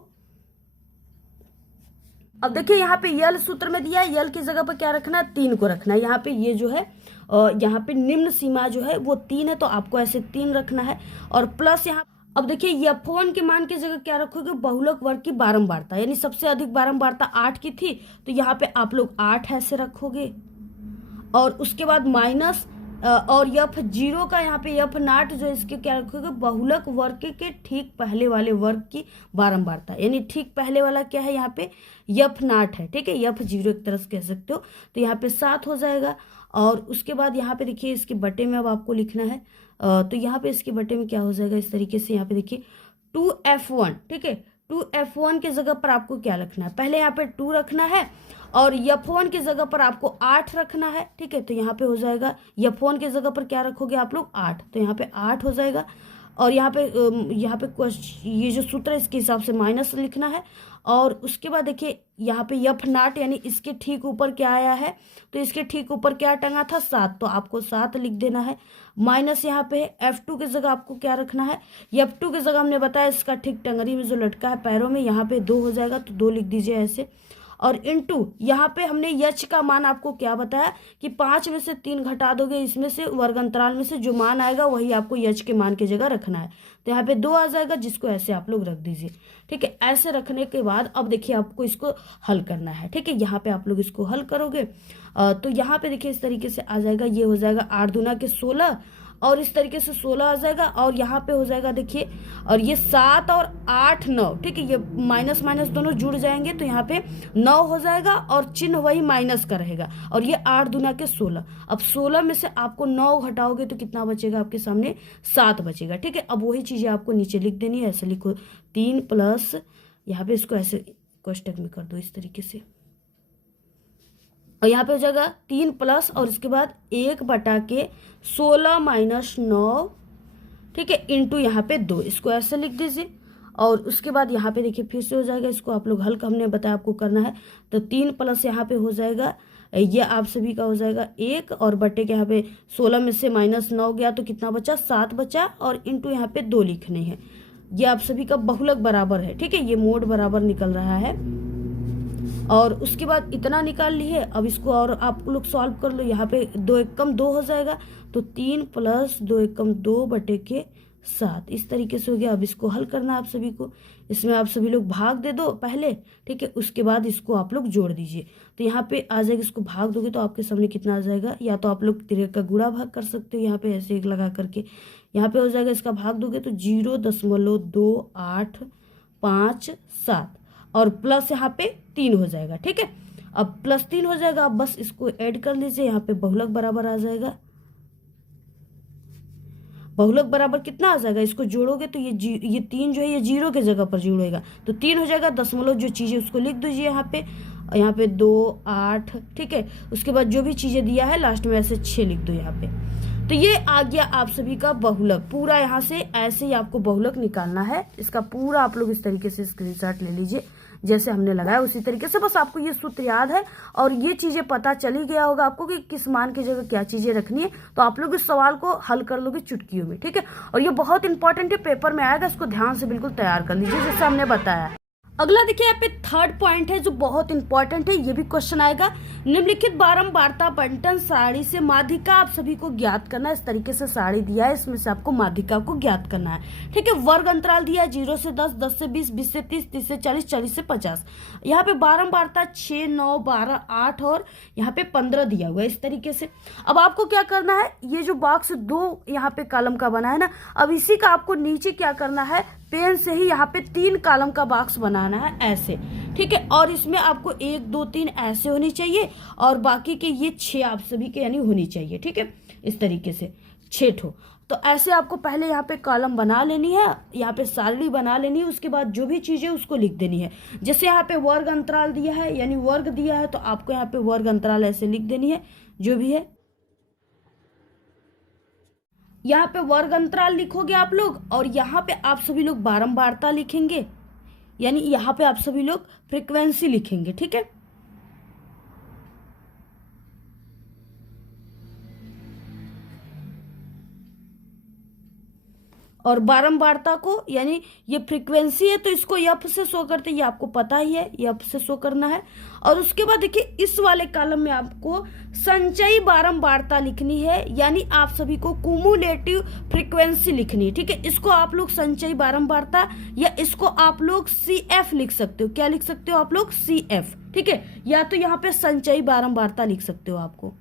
अब देखिए यहाँ पे यल सूत्र में दिया है, यल की जगह पर क्या रखना है, 3 को रखना है। यहाँ पे ये जो है यहाँ पे निम्न सीमा जो है वो 3 है, तो आपको ऐसे 3 रखना है और प्लस यहाँ। अब देखिए F1 के मान की जगह क्या रखोगे, बहुलक वर्ग की बारंबारता, यानी सबसे अधिक बारंबारता 8 की थी, तो यहाँ पे आप लोग 8 ऐसे रखोगे। और उसके बाद माइनस और F0 का यहाँ पे F0 जो इसके क्या रखोगे, बहुलक वर्ग के ठीक पहले वाले वर्ग की बारंबारता, यानी ठीक पहले वाला क्या है, यहाँ पे F0 है, ठीक है, F0 एक तरह से कह सकते हो। तो यहाँ पे 7 हो जाएगा। और उसके बाद यहाँ पे देखिए इसके बटे में अब आपको लिखना है, तो यहाँ पे इसके बटे में क्या हो जाएगा इस तरीके से, यहाँ पे देखिए 2F1, ठीक है, 2F1 के जगह पर आपको क्या रखना है, पहले यहाँ पे 2 रखना है और F1 की जगह पर आपको 8 रखना है, ठीक है। तो यहाँ पे हो जाएगा F1 की जगह पर क्या रखोगे आप लोग, 8, तो यहाँ पे 8 हो जाएगा। और यहाँ पे ये जो सूत्र है इसके हिसाब से माइनस लिखना है। और उसके बाद देखिए यहाँ पे F0 यानी इसके ठीक ऊपर क्या आया है, तो इसके ठीक ऊपर क्या टंगा था, 7, तो आपको 7 लिख देना है। माइनस यहाँ पे F2 की जगह आपको क्या रखना है, F2 की जगह हमने बताया इसका ठीक टंगरी में जो लटका है पैरों में, यहाँ पे 2 हो जाएगा, तो 2 लिख दीजिए ऐसे। और इनटू यहाँ पे हमने यच का मान आपको क्या बताया कि 5 में से 3 घटा दोगे, इसमें से वर्ग अंतराल में से जो मान आएगा वही आपको यच के मान की जगह रखना है। तो यहाँ पे 2 आ जाएगा, जिसको ऐसे आप लोग रख दीजिए, ठीक है। ऐसे रखने के बाद अब देखिए आपको इसको हल करना है, ठीक है। यहाँ पे आप लोग इसको हल करोगे तो यहाँ पे देखिए इस तरीके से आ जाएगा, ये हो जाएगा 8 दूना के 16 और इस तरीके से 16 आ जाएगा। और यहाँ पे हो जाएगा देखिए, और ये 7 और 8 9, ठीक है, ये माइनस माइनस दोनों जुड़ जाएंगे, तो यहाँ पे 9 हो जाएगा और चिन्ह वही माइनस का रहेगा। और ये 8 दूना के 16, अब 16 में से आपको 9 घटाओगे तो कितना बचेगा आपके सामने, 7 बचेगा, ठीक है। अब वही चीजें आपको नीचे लिख देनी है, ऐसे लिखो 3 प्लस यहाँ पे इसको ऐसे कोष्टक में कर दो इस तरीके से। और यहाँ पे हो जाएगा 3 प्लस और इसके बाद 1/16 - 9, ठीक है, इंटू यहाँ पे 2, इसको ऐसे लिख दीजिए। और उसके बाद यहाँ पे देखिए फिर से हो जाएगा, इसको आप लोग हल हमने बताया आपको करना है। तो 3 प्लस यहाँ पे हो जाएगा, ये आप सभी का हो जाएगा 1, और बटे के यहाँ पे 16 में से -9 गया तो कितना बचा, 7 बचा, और इंटू यहाँ पे 2 लिखने हैं। ये आप सभी का बहुलक बराबर है, ठीक है, ये मोड बराबर निकल रहा है। और उसके बाद इतना निकाल लिए। अब इसको और आप लोग सॉल्व कर लो। यहाँ पे 2 एकम 2 हो जाएगा, तो 3 प्लस 2 एकम 2 बटे के 7, इस तरीके से हो गया। अब इसको हल करना है आप सभी को। इसमें आप सभी लोग भाग दे दो पहले, ठीक है, उसके बाद इसको आप लोग जोड़ दीजिए। तो यहाँ पे आ जाएगा, इसको भाग दोगे तो आपके सामने कितना आ जाएगा, या तो आप लोग 13 का गुणा भाग कर सकते हो, यहाँ पे ऐसे एक लगा करके। यहाँ पे हो जाएगा, इसका भाग दोगे तो 0.2857 और प्लस यहाँ पे 3 हो जाएगा, ठीक है। अब +3 हो जाएगा, अब बस इसको ऐड कर लीजिए, यहाँ पे बहुलक बराबर आ जाएगा। बहुलक बराबर कितना आ जाएगा, इसको जोड़ोगे तो ये 3 जो है ये 0 के जगह पर जुड़ेगा, तो 3 हो जाएगा। दशमलव जो चीजें उसको लिख दीजिए यहाँ पे 2, 8, ठीक है। उसके बाद जो भी चीजें दिया है लास्ट में ऐसे 6 लिख दो यहाँ पे। तो ये आ गया आप सभी का बहुलक। पूरा यहाँ से ऐसे ही आपको बहुलक निकालना है। इसका पूरा आप लोग इस तरीके से स्क्रीनशॉट ले लीजिए, जैसे हमने लगाया उसी तरीके से। बस आपको ये सूत्र याद है और ये चीजें पता चली गया होगा आपको कि किस मान की जगह क्या चीजें रखनी है, तो आप लोग इस सवाल को हल कर लोगे चुटकियों में, ठीक है। और ये बहुत इंपॉर्टेंट है, पेपर में आएगा, इसको ध्यान से बिल्कुल तैयार कर लीजिए जैसे हमने बताया। अगला देखिए यहाँ पे 3rd पॉइंट है जो बहुत इंपॉर्टेंट है, ये भी क्वेश्चन आएगा। निम्नलिखित बारंबारता बंटन सारणी से माध्यिका आप सभी को ज्ञात करना है। इस तरीके से सारणी दिया है, इसमें से आपको माध्यिका को ज्ञात करना है, ठीक है। वर्ग अंतराल दिया है 0 से 10, 10 से 20, 20 से 30, 30 से 40, 40 से 50। यहाँ पे बारंबारता 6, 9, 12, 8 और यहाँ पे 15 दिया हुआ है इस तरीके से। अब आपको क्या करना है, ये जो बॉक्स 2 यहाँ पे कॉलम का बना है ना, अब इसी का आपको नीचे क्या करना है, पेन से ही यहाँ पे 3 कॉलम का बॉक्स बनाना है ऐसे, ठीक है। और इसमें आपको 1, 2, 3 ऐसे होनी चाहिए और बाकी के ये 6 आप सभी के यानी होनी चाहिए, ठीक है, इस तरीके से 6 ठो। तो ऐसे आपको पहले यहाँ पे कॉलम बना लेनी है, यहाँ पे सारणी बना लेनी है। उसके बाद जो भी चीजें उसको लिख देनी है। जैसे यहाँ पे वर्ग अंतराल दिया है यानी वर्ग दिया है, तो आपको यहाँ पे वर्ग अंतराल ऐसे लिख देनी है जो भी है। यहाँ पे वर्ग अंतराल लिखोगे आप लोग, और यहाँ पे आप सभी लोग बारंबारता लिखेंगे, यानी यहाँ पे आप सभी लोग फ्रीक्वेंसी लिखेंगे, ठीक है। और बारंबारता को यानी ये फ्रीक्वेंसी है तो इसको एफ से शो करते, ये आपको पता ही है, एफ से शो करना है। और उसके बाद देखिए इस वाले कॉलम में आपको संचयी बारंबारता लिखनी है, यानी आप सभी को कुमुलेटिव फ्रीक्वेंसी लिखनी है, ठीक है। इसको आप लोग संचयी बारंबारता या इसको आप लोग CF लिख सकते हो। क्या लिख सकते हो आप लोग, CF, ठीक है, या तो यहाँ पे संचयी बारंबारता लिख सकते हो आपको।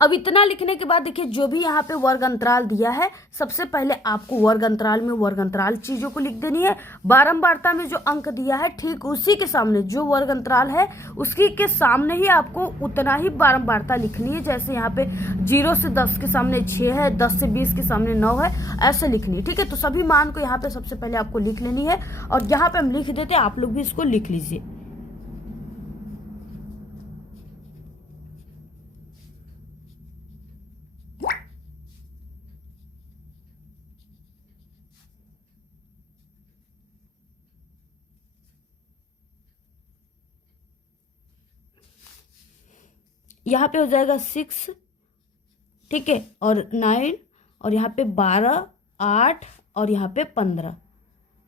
अब इतना लिखने के बाद देखिए जो भी यहाँ पे वर्ग अंतराल दिया है, सबसे पहले आपको वर्ग अंतराल में वर्ग अंतराल चीजों को लिख देनी है। बारंबारता में जो अंक दिया है ठीक उसी के सामने जो वर्ग अंतराल है उसकी के सामने ही आपको उतना ही बारंबारता लिखनी है। जैसे यहाँ पे 0 से 10 के सामने 6 है, 10 से 20 के सामने 9 है, ऐसे लिखनी है, ठीक है। तो सभी मान को यहाँ पे सबसे पहले आपको लिख लेनी है और यहाँ पे हम लिख देते हैं, आप लोग भी इसको लिख लीजिए। यहाँ पे हो जाएगा 6, ठीक है, और 9 और यहाँ पे 12, 8 और यहाँ पे 15,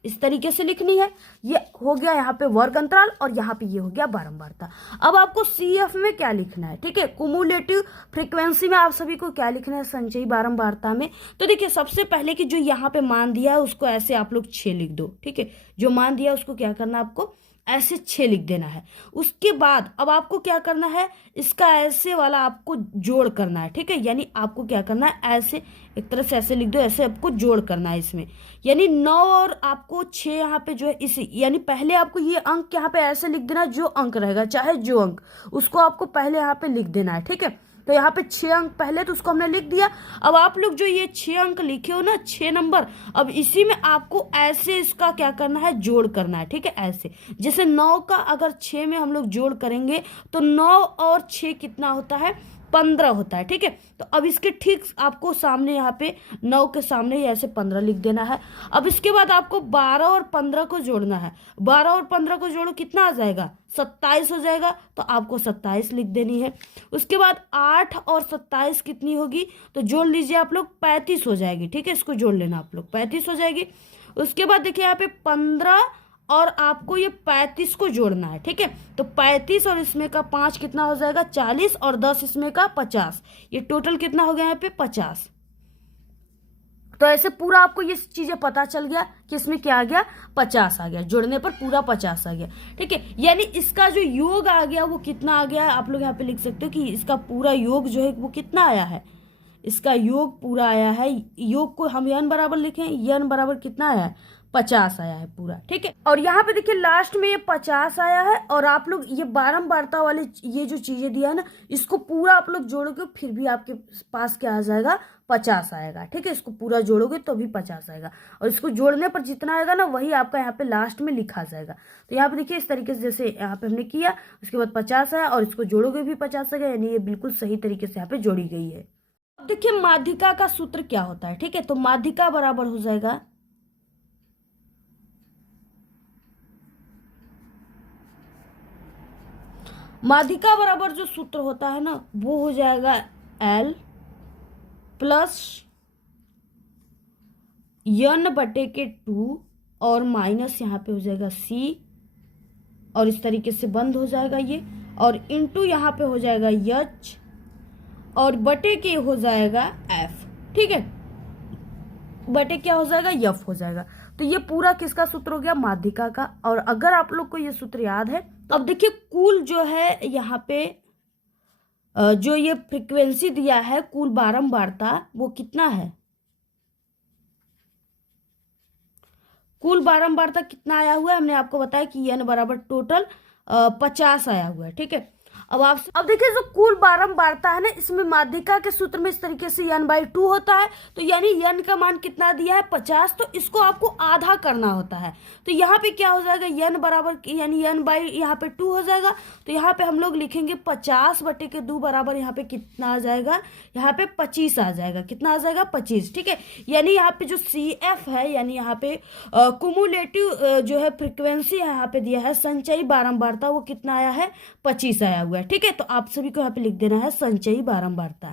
इस तरीके से लिखनी है। ये हो गया यहाँ पे वर्ग अंतराल और यहाँ पे ये हो गया बारंबारता। अब आपको CF में क्या लिखना है, ठीक है, कुमुलेटिव फ्रीक्वेंसी में आप सभी को क्या लिखना है, संचयी बारंबारता में। तो देखिए सबसे पहले कि जो यहाँ पे मान दिया है उसको ऐसे आप लोग 6 लिख दो, ठीक है। जो मान दिया है उसको क्या करना है, आपको ऐसे 6 लिख देना है। उसके बाद अब आपको क्या करना है, इसका ऐसे वाला आपको जोड़ करना है, ठीक है, यानी आपको क्या करना है, ऐसे एक तरह से ऐसे लिख दो, ऐसे आपको जोड़ करना है इसमें, यानी 9 और आपको 6 यहाँ पे जो है इसी, यानी पहले आपको ये अंक यहाँ पे ऐसे लिख देना, जो अंक रहेगा चाहे जो अंक उसको आपको पहले यहाँ पे लिख देना है, ठीक है। तो यहाँ पे 6 अंक पहले तो उसको हमने लिख दिया। अब आप लोग जो ये 6 अंक लिखे हो ना, 6 नंबर, अब इसी में आपको ऐसे इसका क्या करना है, जोड़ करना है। ठीक है, ऐसे जैसे 9 का अगर 6 में हम लोग जोड़ करेंगे तो 9 और 6 कितना होता है, 15 होता है। ठीक है, तो अब इसके ठीक आपको सामने यहाँ पे 9 के सामने ही ऐसे 15 लिख देना है। अब इसके बाद आपको 12 और 15 को जोड़ना है। 12 और 15 को जोड़ो, कितना आ जाएगा, 27 हो जाएगा। तो आपको 27 लिख देनी है। उसके बाद 8 और 27 कितनी होगी, तो जोड़ लीजिए आप लोग, 35 हो जाएगी। ठीक है, इसको जोड़ लेना आप लोग, 35 हो जाएगी। उसके बाद देखिए यहाँ पे 15 और आपको ये 35 को जोड़ना है। ठीक है, तो 35 और इसमें का 5 कितना हो जाएगा, 40, और 10 इसमें का 50। ये टोटल कितना हो गया यहाँ पे, 50। तो ऐसे पूरा आपको ये चीजें पता चल गया कि इसमें क्या आ गया, 50 आ गया। जोड़ने पर पूरा 50 आ गया। ठीक है, यानी इसका जो योग आ गया वो कितना आ गया है, आप लोग यहाँ पे लिख सकते हो कि इसका पूरा योग जो है वो कितना आया है, इसका योग पूरा आया है। योग को हम n बराबर लिखें, n बराबर कितना आया है, 50 आया है पूरा। ठीक है, और यहाँ पे देखिए लास्ट में ये 50 आया है। और आप लोग ये बारंबारता वाले ये जो चीजें दिया है ना, इसको पूरा आप लोग जोड़ोगे फिर भी आपके पास क्या आ जाएगा, 50 आएगा। ठीक है, इसको पूरा जोड़ोगे तो भी 50 आएगा, और इसको जोड़ने पर जितना आएगा ना वही आपका यहाँ पे लास्ट में लिखा जाएगा। तो यहाँ पे देखिए इस तरीके से जैसे यहाँ पे हमने किया, उसके बाद 50 आया, और इसको जोड़ोगे भी 50 आएगा, यानी ये बिल्कुल सही तरीके से यहाँ पे जोड़ी गई है। अब देखिए माध्यिका का सूत्र क्या होता है। ठीक है, तो माध्यिका बराबर हो जाएगा, माध्यिका बराबर जो सूत्र होता है ना वो हो जाएगा L प्लस n बटे के 2 और माइनस यहाँ पे हो जाएगा C, और इस तरीके से बंद हो जाएगा ये, और इंटू यहाँ पे हो जाएगा H, और बटे के हो जाएगा F। ठीक है, बटे क्या हो जाएगा, F हो जाएगा। तो ये पूरा किसका सूत्र हो गया, माध्यिका का। और अगर आप लोग को ये सूत्र याद है तो अब देखिए कुल जो है यहाँ पे जो ये फ्रीक्वेंसी दिया है, कुल बारंबारता वो कितना है, कुल बारंबारता कितना आया हुआ है, हमने आपको बताया कि n बराबर टोटल 50 आया हुआ है। ठीक है, अब देखिए जो कुल बारंबारता है ना, इसमें माध्यिका के सूत्र में इस तरीके से n/2 होता है। तो यानी n का मान कितना दिया है, 50, तो इसको आपको आधा करना होता है। तो यहाँ पे क्या हो जाएगा, n बराबर यानी n बाई यहाँ पे 2 हो जाएगा। तो यहाँ पे हम लोग लिखेंगे 50 बटे के 2 बराबर यहाँ पे कितना आ जाएगा, यहाँ पे 25 आ जाएगा। कितना आ जाएगा, 25। ठीक है, यानी यहाँ पे जो CF है, यानी यहाँ पे कुमुलेटिव जो है फ्रिक्वेंसी है यहाँ पे दिया है, संचयी बारंबारता, वो कितना आया है, 25 आया हुआ है। ठीक है, तो आप सभी को यहाँ पे लिख देना है संचयी बारंबारता।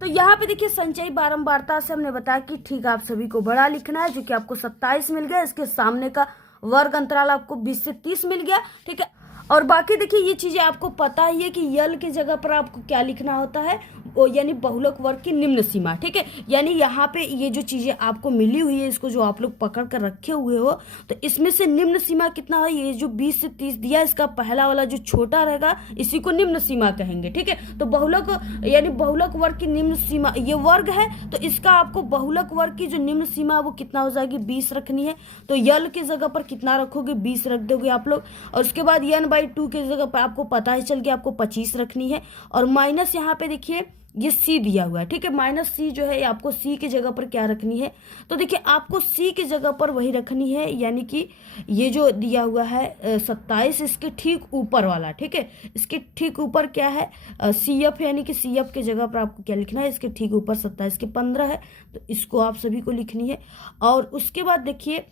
तो यहाँ पे देखिए संचयी बारंबारता से हमने बताया कि ठीक आप सभी को बड़ा लिखना है, जो कि आपको 27 मिल गया। इसके सामने का वर्ग अंतराल आपको 20 से 30 मिल गया। ठीक है, और बाकी देखिए ये चीजें आपको पता ही है कि यल की जगह पर आपको क्या लिखना होता है, वो यानी बहुलक वर्ग की निम्न सीमा। ठीक है, यानी यहाँ पे ये जो चीजें आपको मिली हुई है, इसको जो आप लोग पकड़ कर रखे हुए हो, तो इसमें से निम्न सीमा कितना है, ये जो 20 से 30 दिया, इसका पहला वाला जो छोटा रहेगा इसी को निम्न सीमा कहेंगे। ठीक है, तो बहुलक यानी बहुलक वर्ग की निम्न सीमा ये वर्ग है, तो इसका आपको बहुलक वर्ग की जो निम्न सीमा वो कितना हो जाएगी, 20 रखनी है। तो यल की जगह पर कितना रखोगे, 20 रख दोगे आप लोग। और उसके बाद n/2 की जगह पर आपको पता ही चल गया, आपको 25 रखनी है। और माइनस यहाँ पे देखिए ये C दिया हुआ है। ठीक है, -C जो है आपको C की जगह पर क्या रखनी है, तो देखिए आपको C की जगह पर वही रखनी है, यानी कि ये जो दिया हुआ है 27, इसके ठीक ऊपर वाला। ठीक है, इसके ठीक ऊपर क्या है, CF, यानी कि CF की जगह पर आपको क्या लिखना है, इसके ठीक ऊपर 27 के 15 है, तो इसको आप सभी को लिखनी है। और उसके बाद देखिए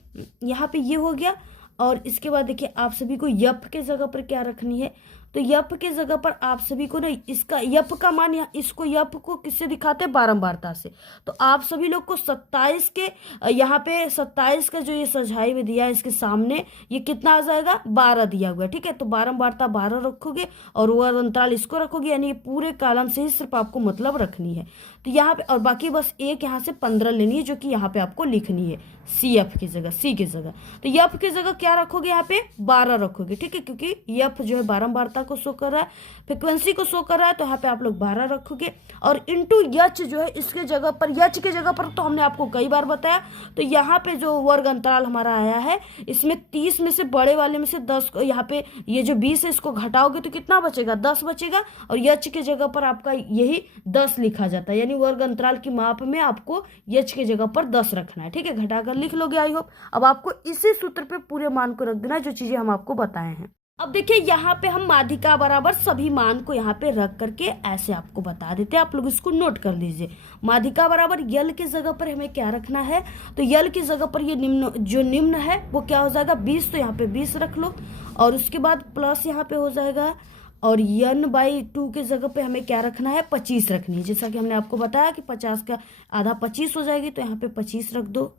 यहाँ पे ये हो गया, और इसके बाद देखिए आप सभी को यप के जगह पर क्या रखनी है, तो यप के जगह पर आप सभी को ना इसका यप का मान, इसको यप को किससे दिखाते हैं, बारंबारता से। तो आप सभी लोग को 27 के यहाँ पे 27 का जो ये सजाई में दिया है, इसके सामने ये कितना आ जाएगा, 12 दिया हुआ है। ठीक है, तो बारंबारता 12 रखोगे और वो अंतराल इसको रखोगे, यानी ये पूरे कॉलम से ही सिर्फ आपको मतलब रखनी है। तो यहाँ पे और बाकी बस एक यहाँ से 15 लेनी है, जो कि यहाँ पे आपको लिखनी है CF की जगह, C की जगह। तो यप की जगह क्या रखोगे, यहाँ पे 12 रखोगे। ठीक है, क्योंकि यप जो है बारंबारता बारंबारता को शो कर रहा है, फ्रिक्वेंसी को शो कर रहा है, तो यहाँ पे आप लोग 12 रखोगे। और इंटू यच जो है इसके जगह पर, यच के जगह पर तो हमने आपको कई बार बताया, तो यहाँ पे जो वर्ग अंतराल हमारा आया है इसमें 30 में से बड़े वाले में से 10 को, यहाँ पे ये जो 20 है इसको घटाओगे तो कितना बचेगा, 10 बचेगा। और यच के जगह पर आपका यही 10 लिखा जाता है, यानी वर्ग अंतराल की माप में आपको यच के जगह पर 10 रखना है। ठीक है, घटाकर लिख लोगे आई होप। अब आपको इसी सूत्र पे पूरे मान को रख देना है जो चीजें हम आपको बताए हैं। अब देखिए यहाँ पे हम माध्यिका बराबर सभी मान को यहाँ पे रख करके ऐसे आपको बता देते हैं, आप लोग इसको नोट कर लीजिए। माध्यिका बराबर यल की जगह पर हमें क्या रखना है, तो यल की जगह पर ये निम्न है वो क्या हो जाएगा 20, तो यहाँ पे 20 रख लो। और उसके बाद प्लस यहाँ पे हो जाएगा, और n/2 के जगह पे हमें क्या रखना है 25 रखनी है। जैसा कि हमने आपको बताया कि 50 का आधा 25 हो जाएगी, तो यहाँ पे 25 रख दो,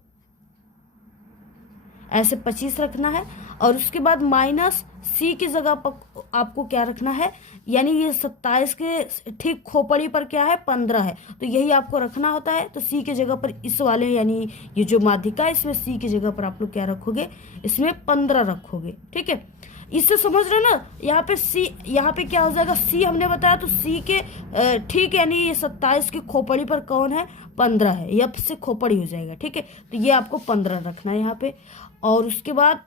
ऐसे 25 रखना है। और उसके बाद माइनस c की जगह पर आपको क्या रखना है, यानी ये 27 के ठीक खोपड़ी पर क्या है 15 है, तो यही आपको रखना होता है। तो c के जगह पर इस वाले यानी ये जो माध्यिका है इसमें c की जगह पर आप लोग क्या रखोगे, इसमें 15 रखोगे। ठीक है, इससे समझ रहे हो ना। यहाँ पे c, यहाँ पे क्या हो जाएगा c हमने बताया, तो c के ठीक यानी ये 27 की खोपड़ी पर कौन है 15 है, यप से खोपड़ी हो जाएगा। ठीक है, तो ये आपको 15 रखना है यहाँ पे। और उसके बाद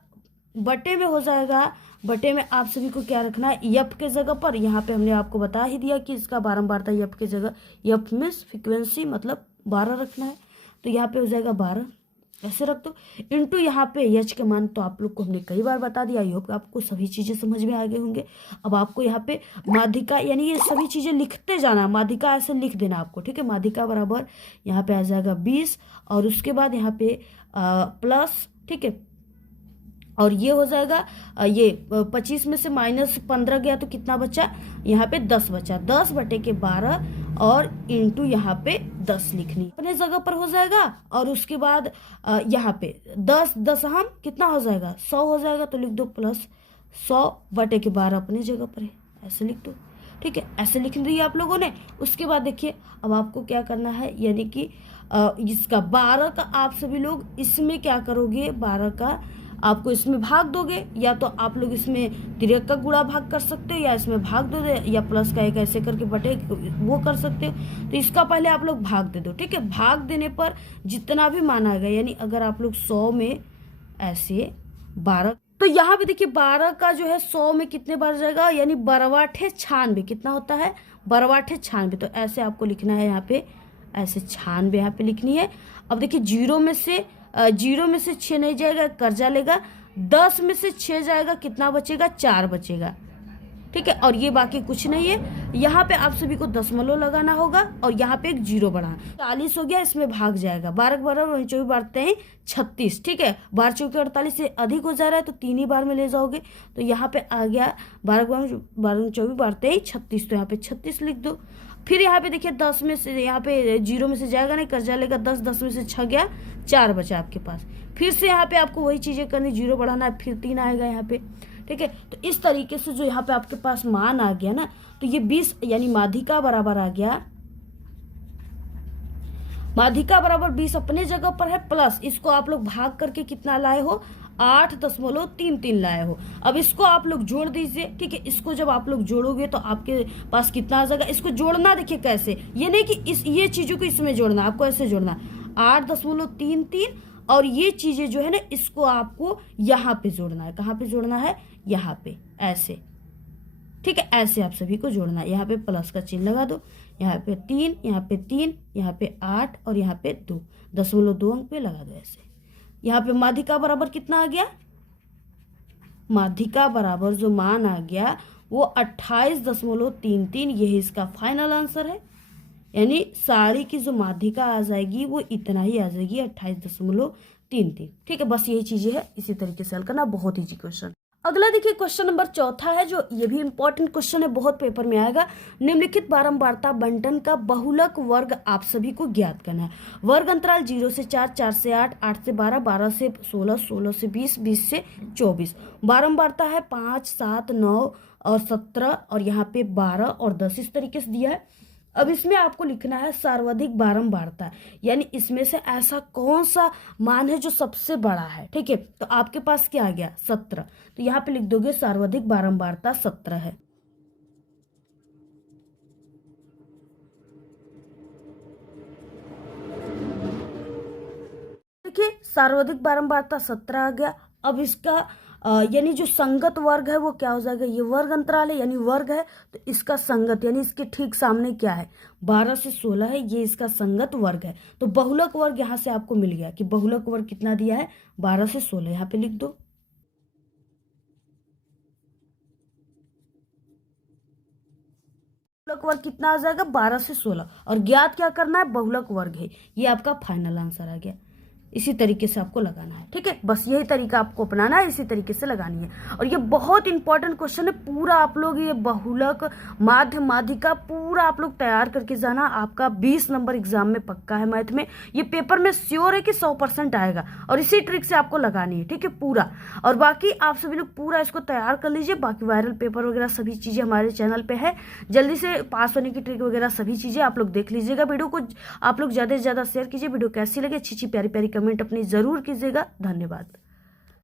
बटे में हो जाएगा, बटे में आप सभी को क्या रखना है यप के जगह पर, यहाँ पे हमने आपको बता ही दिया कि इसका बारंबारता यप के जगह, यप में फ्रिक्वेंसी मतलब 12 रखना है, तो यहाँ पे हो जाएगा 12, ऐसे रख दो। इंटू यहाँ पे यच के मान तो आप लोग को हमने कई बार बता दिया, आई होप आपको सभी चीजें समझ में आ गए होंगे। अब आपको यहाँ पे माध्यिका यानी ये सभी चीजें लिखते जाना, माध्यिका ऐसे लिख देना आपको। ठीक है, माध्यिका बराबर यहाँ पे आ जाएगा 20, और उसके बाद यहाँ पे प्लस, ठीक है, और ये हो जाएगा ये 25 में से माइनस 15 गया तो कितना बचा, यहाँ पे 10 बचा, 10/12 और इंटू यहाँ पे 10 लिखनी अपने जगह पर हो जाएगा। और उसके बाद यहाँ पे 10 हम कितना हो जाएगा 100 हो जाएगा, तो लिख दो प्लस 100/12 अपने जगह पर है, ऐसे लिख दो। ठीक है, ऐसे लिख दिया आप लोगों ने। उसके बाद देखिए अब आपको क्या करना है, यानी कि इसका 12 का आप सभी लोग इसमें क्या करोगे, 12 का आपको इसमें भाग दोगे, या तो आप लोग इसमें तिर्यक का गुणा भाग कर सकते हो, या इसमें भाग दो दे, या प्लस का एक ऐसे करके बटे वो कर सकते हो। तो इसका पहले आप लोग भाग दे दो। ठीक है, भाग देने पर जितना भी माना गया, यानी अगर आप लोग 100 में ऐसे 12, तो यहाँ पे देखिए 12 का जो है 100 में कितने बार जाएगा, यानी 12×96 कितना होता है 12×96, तो ऐसे आपको लिखना है यहाँ पे, ऐसे 96 यहाँ पे लिखनी है। अब देखिए 0 में से 6 नहीं जाएगा, कर्जा लेगा, 10 में से 6 जाएगा, कितना बचेगा 4 बचेगा। ठीक है, और ये बाकी कुछ नहीं है। यहाँ पे आप सभी को दशमलव लगाना होगा और यहाँ पे एक 0 बढ़ाना। 40 हो गया, इसमें भाग जाएगा, 12×12 बारते हैं 36। ठीक है, 12×4 48 से अधिक हो जा रहा है तो 3 ही बार में ले जाओगे, तो यहाँ पे आ गया 12×12 बारते हैं 36, तो यहाँ पे 36 लिख दो। फिर यहाँ पे देखिए 10 में से, यहाँ पे 0 में से जाएगा नहीं, कर्जा लेगा 10 में से 6 गया, 4 बचा आपके पास। फिर से यहाँ पे आपको वही चीजें करनी, 0 बढ़ाना है, फिर 3 आएगा यहाँ पे। ठीक है, तो इस तरीके से जो यहाँ पे आपके पास मान आ गया ना, तो ये 20 यानी माध्यिका बराबर आ गया, माध्यिका बराबर 20 अपने जगह पर है, प्लस इसको आप लोग भाग करके कितना लाए हो 8.33 लाए हो। अब इसको आप लोग जोड़ दीजिए। ठीक है, इसको जब आप लोग जोड़ोगे तो आपके पास कितना आ जाएगा, इसको जोड़ना देखिए कैसे, ये नहीं कि ये चीजों को इसमें जोड़ना, आपको ऐसे जोड़ना 8.33, और ये चीजें जो है ना इसको आपको यहाँ पे जोड़ना है। कहाँ पे जोड़ना है, यहाँ पे ऐसे। ठीक है, ऐसे आप सभी को जोड़ना है। यहाँ पे प्लस का चिन्ह लगा दो, यहाँ पे 3, यहाँ पे 3, यहाँ पे 8 और यहाँ पे 2, 0.2 अंक पे लगा दो ऐसे। यहाँ पे माध्यिका बराबर कितना आ गया, माध्यिका बराबर जो मान आ गया वो 28.33, यही इसका फाइनल आंसर है। यानी साड़ी की जो माध्यिका आ जाएगी वो इतना ही आ जाएगी 28.33। ठीक है, बस यही चीजें है, इसी तरीके से हल करना, बहुत ईजी क्वेश्चन। अगला देखिए क्वेश्चन नंबर 4 है, जो ये भी इंपॉर्टेंट क्वेश्चन है, बहुत पेपर में आएगा। निम्नलिखित बारंबारता बंटन का बहुलक वर्ग आप सभी को ज्ञात करना है। वर्ग अंतराल 0 से 4, 4 से 8, 8 से 12, 12 से 16, 16 से 20, 20 से 24। बारंबारता है 5, 7, 9 और 17, और यहाँ पे 12 और 10 इस तरीके से दिया है। अब इसमें आपको लिखना है सर्वाधिक बारंबारता, यानी इसमें से ऐसा कौन सा मान है जो सबसे बड़ा है। ठीक है, तो आपके पास क्या आ गया 17, तो यहाँ पे लिख दोगे सर्वाधिक बारंबारता 17 है। देखिए सार्वधिक बारंबारता 17 आ गया। अब इसका यानी जो संगत वर्ग है वो क्या हो जाएगा, ये वर्ग अंतराल है यानी वर्ग है, तो इसका संगत यानी इसके ठीक सामने क्या है, 12 से 16 है, ये इसका संगत वर्ग है। तो बहुलक वर्ग यहाँ से आपको मिल गया कि बहुलक वर्ग कितना दिया है, 12 से 16, यहाँ पे लिख दो। बहुलक वर्ग कितना आ जाएगा, 12 से 16, और ज्ञात क्या करना है, बहुलक वर्ग है। ये आपका फाइनल आंसर आ गया। इसी तरीके से आपको लगाना है, ठीक है, बस यही तरीका आपको अपनाना है, इसी तरीके से लगानी है। और ये बहुत इंपॉर्टेंट क्वेश्चन है, पूरा आप लोग ये बहुलक माध्य माध्यिका पूरा आप लोग तैयार करके जाना, आपका 20 नंबर एग्जाम में पक्का है। मैथ में ये पेपर में श्योर है कि 100% आएगा, और इसी ट्रिक से आपको लगानी है, ठीक है पूरा। और बाकी आप सभी लोग पूरा इसको तैयार कर लीजिए। बाकी वायरल पेपर वगैरह सभी चीजें हमारे चैनल पे है, जल्दी से पास होने की ट्रिक वगैरह सभी चीजें आप लोग देख लीजिएगा। वीडियो को आप लोग ज्यादा से ज्यादा शेयर कीजिए। वीडियो कैसी लगे अच्छी अच्छी प्यारी प्यारी कमेंट अपनी जरूर कीजिएगा। धन्यवाद।